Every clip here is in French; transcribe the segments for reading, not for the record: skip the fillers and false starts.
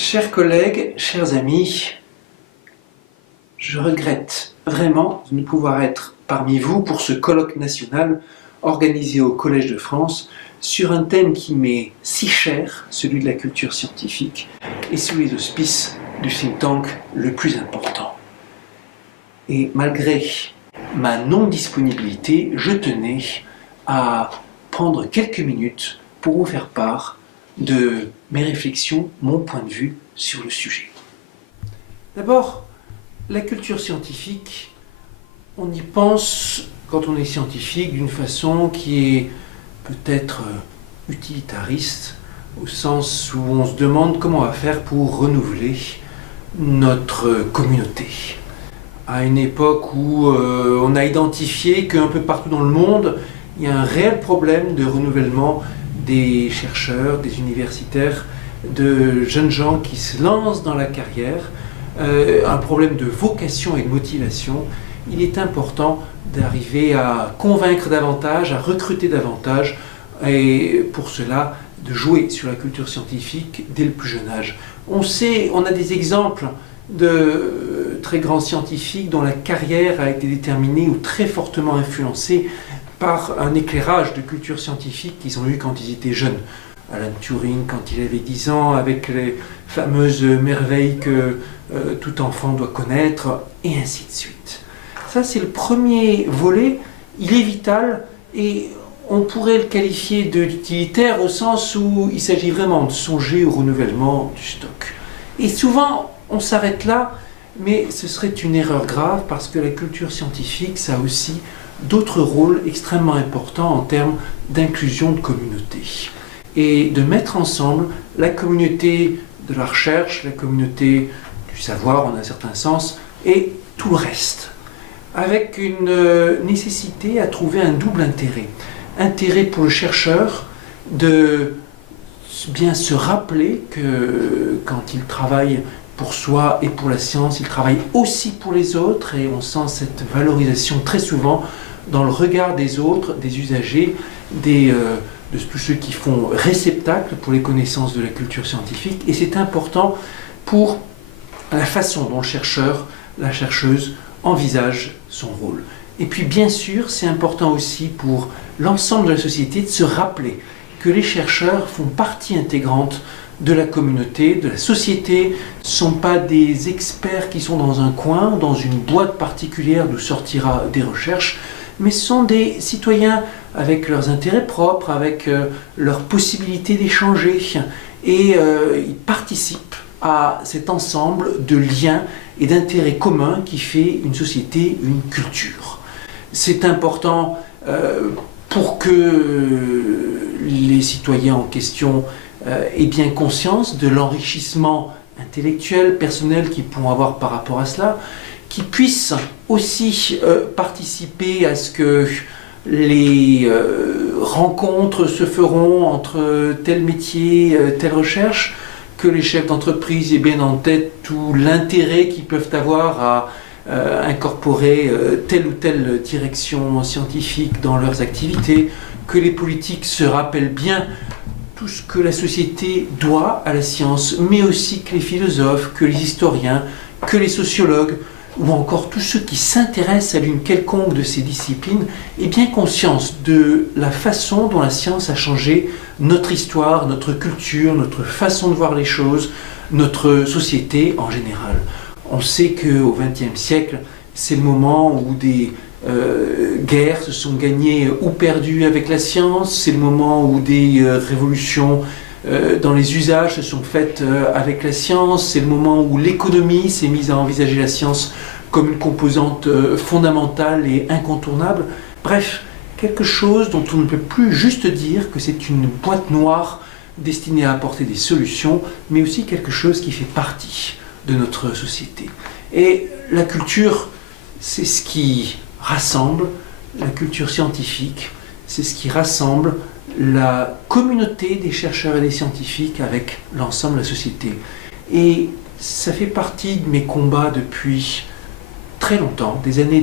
Chers collègues, chers amis, je regrette vraiment de ne pouvoir être parmi vous pour ce colloque national organisé au Collège de France sur un thème qui m'est si cher, celui de la culture scientifique, et sous les auspices du think tank le plus important. Et malgré ma non-disponibilité, je tenais à prendre quelques minutes pour vous faire part de mes réflexions, mon point de vue sur le sujet. D'abord, la culture scientifique, on y pense quand on est scientifique d'une façon qui est peut-être utilitariste, au sens où on se demande comment on va faire pour renouveler notre communauté. À une époque où on a identifié qu'un peu partout dans le monde, il y a un réel problème de renouvellement des chercheurs, des universitaires, de jeunes gens qui se lancent dans la carrière, un problème de vocation et de motivation. Il est important d'arriver à convaincre davantage, à recruter davantage, et pour cela, de jouer sur la culture scientifique dès le plus jeune âge. On a des exemples de très grands scientifiques dont la carrière a été déterminée ou très fortement influencée par un éclairage de culture scientifique qu'ils ont eu quand ils étaient jeunes. Alan Turing, quand il avait 10 ans, avec les fameuses merveilles que tout enfant doit connaître, et ainsi de suite. Ça, c'est le premier volet. Il est vital et on pourrait le qualifier d'utilitaire au sens où il s'agit vraiment de songer au renouvellement du stock. Et souvent, on s'arrête là, mais ce serait une erreur grave parce que la culture scientifique, ça a aussi d'autres rôles extrêmement importants en termes d'inclusion de communauté. Et de mettre ensemble la communauté de la recherche, la communauté du savoir en un certain sens, et tout le reste, avec une nécessité à trouver un double intérêt. Intérêt pour le chercheur de bien se rappeler que quand il travaille pour soi et pour la science, il travaille aussi pour les autres, et on sent cette valorisation très souvent dans le regard des autres, des usagers, de tous ceux qui font réceptacle pour les connaissances de la culture scientifique, et c'est important pour la façon dont le chercheur, la chercheuse envisage son rôle. Et puis bien sûr, c'est important aussi pour l'ensemble de la société de se rappeler que les chercheurs font partie intégrante de la communauté, de la société. Ce ne sont pas des experts qui sont dans un coin, dans une boîte particulière d'où sortira des recherches, mais ce sont des citoyens avec leurs intérêts propres, avec leurs possibilités d'échanger, et ils participent à cet ensemble de liens et d'intérêts communs qui fait une société, une culture. C'est important pour que les citoyens en question aient bien conscience de l'enrichissement intellectuel, personnel qu'ils pourront avoir par rapport à cela, qui puissent aussi participer à ce que les rencontres se feront entre tel métier, telle recherche, que les chefs d'entreprise aient bien en tête tout l'intérêt qu'ils peuvent avoir à incorporer telle ou telle direction scientifique dans leurs activités, que les politiques se rappellent bien tout ce que la société doit à la science, mais aussi que les philosophes, que les historiens, que les sociologues, ou encore tous ceux qui s'intéressent à l'une quelconque de ces disciplines, aient bien conscience de la façon dont la science a changé notre histoire, notre culture, notre façon de voir les choses, notre société en général. On sait qu'au XXe siècle, c'est le moment où des guerres se sont gagnées ou perdues avec la science, c'est le moment où des révolutions dans les usages se sont faites avec la science, c'est le moment où l'économie s'est mise à envisager la science comme une composante fondamentale et incontournable. Bref, quelque chose dont on ne peut plus juste dire que c'est une boîte noire destinée à apporter des solutions, mais aussi quelque chose qui fait partie de notre société. Et la culture, c'est ce qui rassemble, la culture scientifique, c'est ce qui rassemble la communauté des chercheurs et des scientifiques avec l'ensemble de la société. Et ça fait partie de mes combats depuis très longtemps, des années,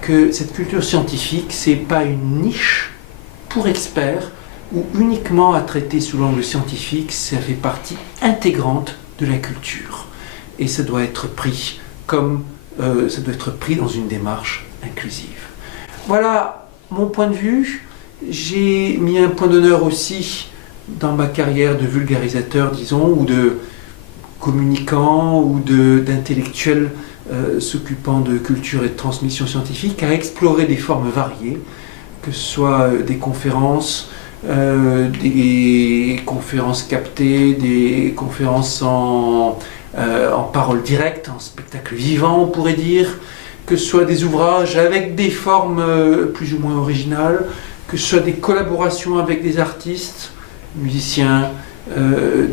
que cette culture scientifique, c'est pas une niche pour experts ou uniquement à traiter sous l'angle scientifique, ça fait partie intégrante de la culture. Et ça doit être pris comme ça doit être pris dans une démarche inclusive. Voilà mon point de vue. J'ai mis un point d'honneur aussi dans ma carrière de vulgarisateur, disons, ou de communicant, ou d'intellectuel s'occupant de culture et de transmission scientifique, à explorer des formes variées, que ce soit des conférences captées, des conférences en parole directe, en spectacle vivant, on pourrait dire, que ce soit des ouvrages avec des formes plus ou moins originales, que ce soit des collaborations avec des artistes, musiciens,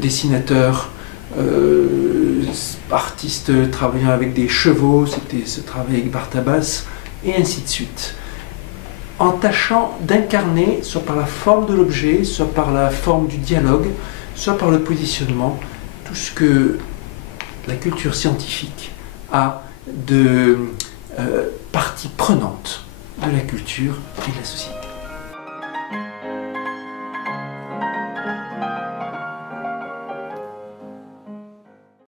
dessinateurs, artistes travaillant avec des chevaux, c'était ce travail avec Bartabas, et ainsi de suite. En tâchant d'incarner, soit par la forme de l'objet, soit par la forme du dialogue, soit par le positionnement, tout ce que la culture scientifique a de partie prenante de la culture et de la société.